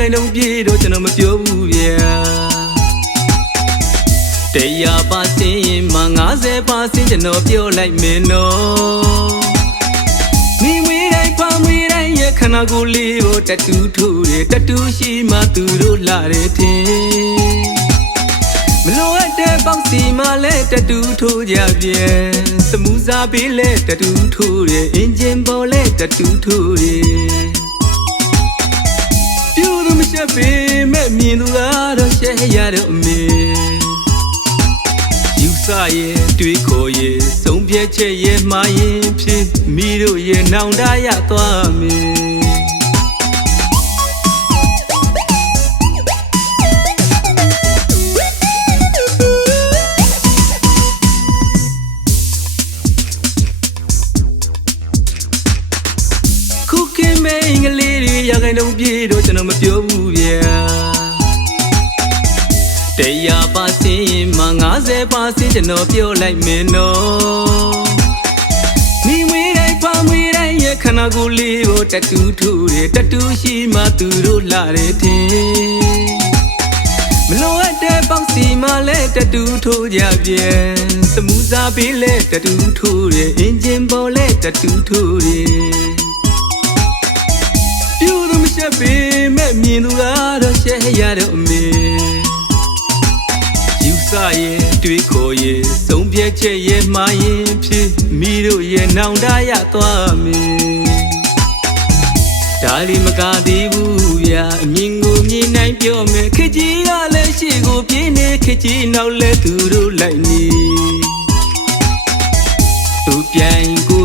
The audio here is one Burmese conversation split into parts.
ခင်မင်းကလေးတွေရခိုင်တုံးပြေတော့ကျွန်တော်မပြောဘူးဗျာတရားပါစင်ရင်မ90ပါစင်ကျွန်တော်ပြောလိုက်မင်းနော်မိမွေးတိုင်းဖမ်းမွေးတိုင်းရဲ့ခန္ဓာကိုယ်လေးကိုတတူးထိုးတယ်တတူးရှိမှသူတို့လာတယ်ထင်မလိုအပ်တဲ့ပေါက်စီမလဲတတူးထိုးကြပြန်စမူစားပေးလဲတတူးထိုးတယ်အင်ဂျင်ပေါ်လဲတတူးထိုးတယ် ပြူသူမချက်ပေမဲ့မြင်သူကတော့ရှဲရတော့အမေယူဆရဲ့တွေးခေါ်ရဲ့ဆုံးဖြတ်ချက်ရဲ့မှားရင်ဖြစ်မိတို့ရဲ့နောင်တရသွားမေ ခုခင်မင်းကလေးတွေရခိုင်တုံးပြေတော့ကျွန်တော်မပြောဘူးဗျာတရားပါစင်ရင်မ90ပါစင်ကျွန်တော်ပြောလိုက်မင်းနော်မိမွေးတိုင်းဖမ်းမွေးတိုင်းရဲ့ခန္ဓာကိုယ်လေးကိုတတူးထိုးတယ်တတူးရှိမှသူတို့လာတယ်ထင်မလိုအပ်တဲ့ပေါက်စီမလဲတတူးထိုးကြပြန်စမူစားပေးလဲတတူးထိုးတယ်အင်ဂျင်ပေါ်လဲတတူးထိုးတယ် ပြူသူမချက်ပေမဲ့မြင်သူကတော့ရှဲရတော့အမေယူဆရဲ့တွေးခေါ်ရဲ့ဆုံးဖြတ်ချက်ရဲ့မှားရင်ဖြစ်မိတို့ရဲ့နောင်တရသွားမေဒါလီမကသေးဘူးဗျာအမြင်ကိုမြင်နိုင်ပြောမယ်ခကြီးကလည်းရှေ့ကိုပြင်းနေခကြီးနောက်လဲသူတို့လိုက်နေ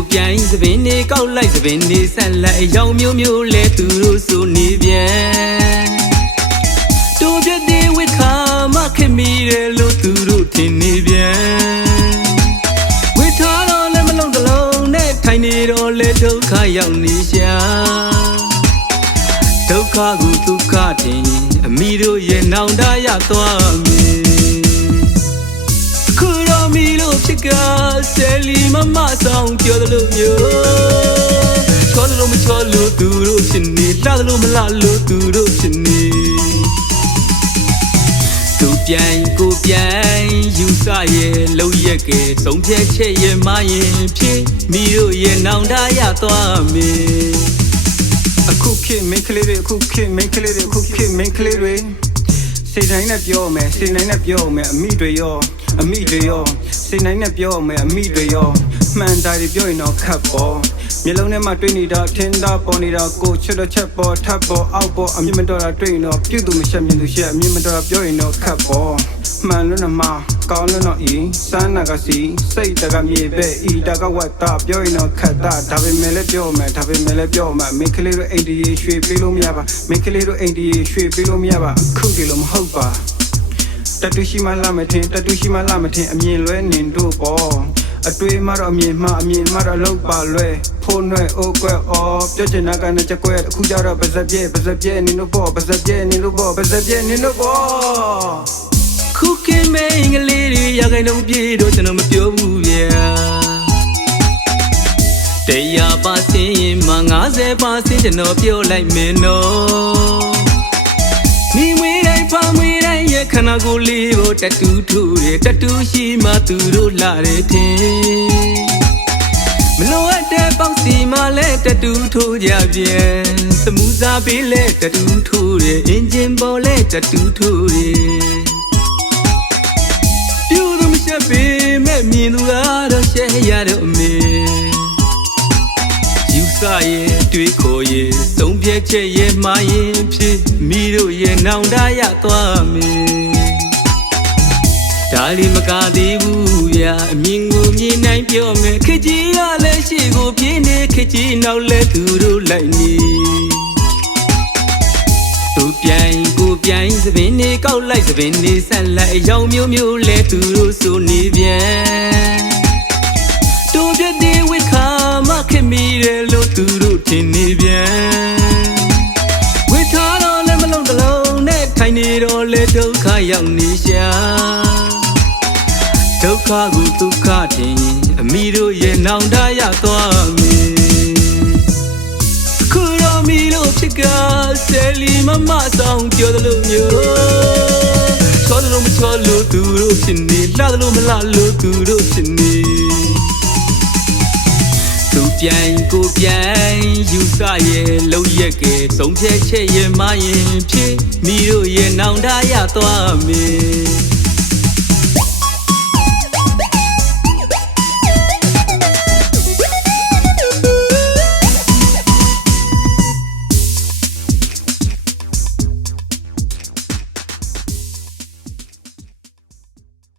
ကိုပြိုင်သပင်နေကောက်လိုက်သပင်နေဆက်လိုက်အယောင်မျိုးမျိုးလဲသူတို့ဆိုနေပြန်တို့ပြတဲ့ဝိခါမခင်မီတယ်လို့သူတို့ထင်နေပြန်ဝိထားတော့လည်းမလုံးတလုံးနဲ့ထိုင်နေတော့လဲဒုက္ခရောက်နေရှာဒုက္ခကိုဒုက္ခတင်အမိတို့ရဲ့နောင်တရသွားမည် ခုတော့မီလို့ဖြစ်ကဆယ်လီမမဆောင်ပြောသလိုမျိုးချောလို့မချောလို့သူတို့ဖြစ်နေလှသလိုမလှလို့သူတို့ဖြစ်နေသူပြိုင်ကိုပြိုင်ယူဆရဲ့လုံရက်ကဲဆုံးဖြတ်ချက်ရဲ့မရင်ဖြစ်မိတို့ရဲ့နောင်တရသွားမေအခုခေတ်မိန်းကလေးတွေအခုခေတ်မိန်းကလေးတွေအခုခေတ်မိန်းကလေးတွေစိတ်တိုင်းနဲ့ပြောမယ်စိတ်တိုင်းနဲ့ပြောမယ်အမိတွေရော အမိတွေရောစိတ်တိုင်းနဲ့ပြောမယ်အမိတွေရောမှန်တာတွေပြောရင်တော့ခတ်ပေါ်မျိုးလုံးထဲမှာတွေ့နေတာထင်းတာပေါ်နေတာကိုချွတ်တော့ချက်ပေါ်ထပ်ပေါ်အောက်ပေါ်အမြင်မတော်တာတွေ့ရင်တော့ပြုတ်သူမရှက်မြင်သူရှက်အမြင်မတော်တာပြောရင်တော့ခတ်ပေါ်မှန်လို့နမကောင်းလို့တော့ဤစမ်းနာကစီစိတ်တကမြေပဲဤတကဝတ်တာပြောရင်တော့ခတ်တာဒါပေမဲ့လည်းပြောမယ်ဒါပေမဲ့လည်းပြောမယ်မိန်းကလေးတို့အိမ်တရေရွှေပေးလို့မရပါမိန်းကလေးတို့အိမ်တရေရွှေပေးလို့မရပါအခုဒီလိုမဟုတ်ပါ တတူရှိမှလာမထင်တတူရှိမှလာမထင်အမြင်လွဲနင်တို့ပေါ့အတွေးမှတော့အမြင်မှအမြင်မှတော့လောက်ပါလွဲဖိုးနွဲ့အိုးကွက်အော်ပြောချင်တာကလည်းချက်ကွက်အခုကြတော့ပါဇက်ပြဲပါဇက်ပြဲနင်တို့ပေါ့ပါဇက်ပြဲနင်တို့ပေါ့ပါဇက်ပြဲနင်တို့ပေါ့ခုခင်မင်းကလေးတွေရခိုင်တုံးပြေတော့ကျွန်တော်မပြောဘူးဗျာတရားပါစင်ရင်မ90ပါစင်ကျွန်တော်ပြောလိုက်မင်းနော် ခန္ဓာကိုယ်လေးကိုတတူးထိုးတယ်တတူးရှိမှသူတို့လာတယ်ထင်မလိုအပ်တဲ့ပေါက်စီမလဲတတူးထိုးကြပြန်စမူစားပေးလဲတတူးထိုးတယ်အင်ဂျင်ပေါ်လဲတတူးထိုးတယ်ပြူသူမချက်ပေမဲ့မြင်သူကတော့ရှဲရတော့အမေယူဆရဲ့တွေးခေါ်ရဲ့ဆုံးဖြတ်ချက်ရဲ့မှားရင်ဖြစ်မိတို့ရဲ့နောင်တရသွားမေ ဒါလီမကသေးဘူးဗျာအမြင်ကိုမြင်နိုင်ပြောမယ်ခကြီးကလည်းရှေ့ကိုပြင်းနေခကြီးနောက်လဲသူတို့လိုက်နေသူပြိုင်ကိုပြိုင်သပင်နေကောက်လိုက်သပင်နေဆက်လိုက်အယောင်မျိုးမျိုးလဲသူတို့ဆိုနေပြန်တူပြတဲ့ဝိခါမခင်မီတယ်လို့သူတို့ထင်နေပြန်ဝိထားတော့လည်းမလုံးတလုံးနဲ့ထိုင်နေတော့လဲဒုက္ခရောက်နေရှာ ဒုက္ခကိုဒုက္ခတင်အမိတို့ရဲ့နောင်တရသွားမေခုတော့မီလို့ဖြစ်ကဆယ်လီမမဆောင်ပြောတယ်လို့မျိုးချောတယ်လို့မချောလို့သူတို့ဖြစ်နေလှတယ်လို့မလှလို့သူတို့ဖြစ်နေသူပြိုင်ကိုပြိုင်ယူဆရဲ့လုံးရက်ကဲသုံးဖြဲချက်ရဲ့မရင်ဖြစ်မိတို့ရဲ့နောင်တရသွားမေ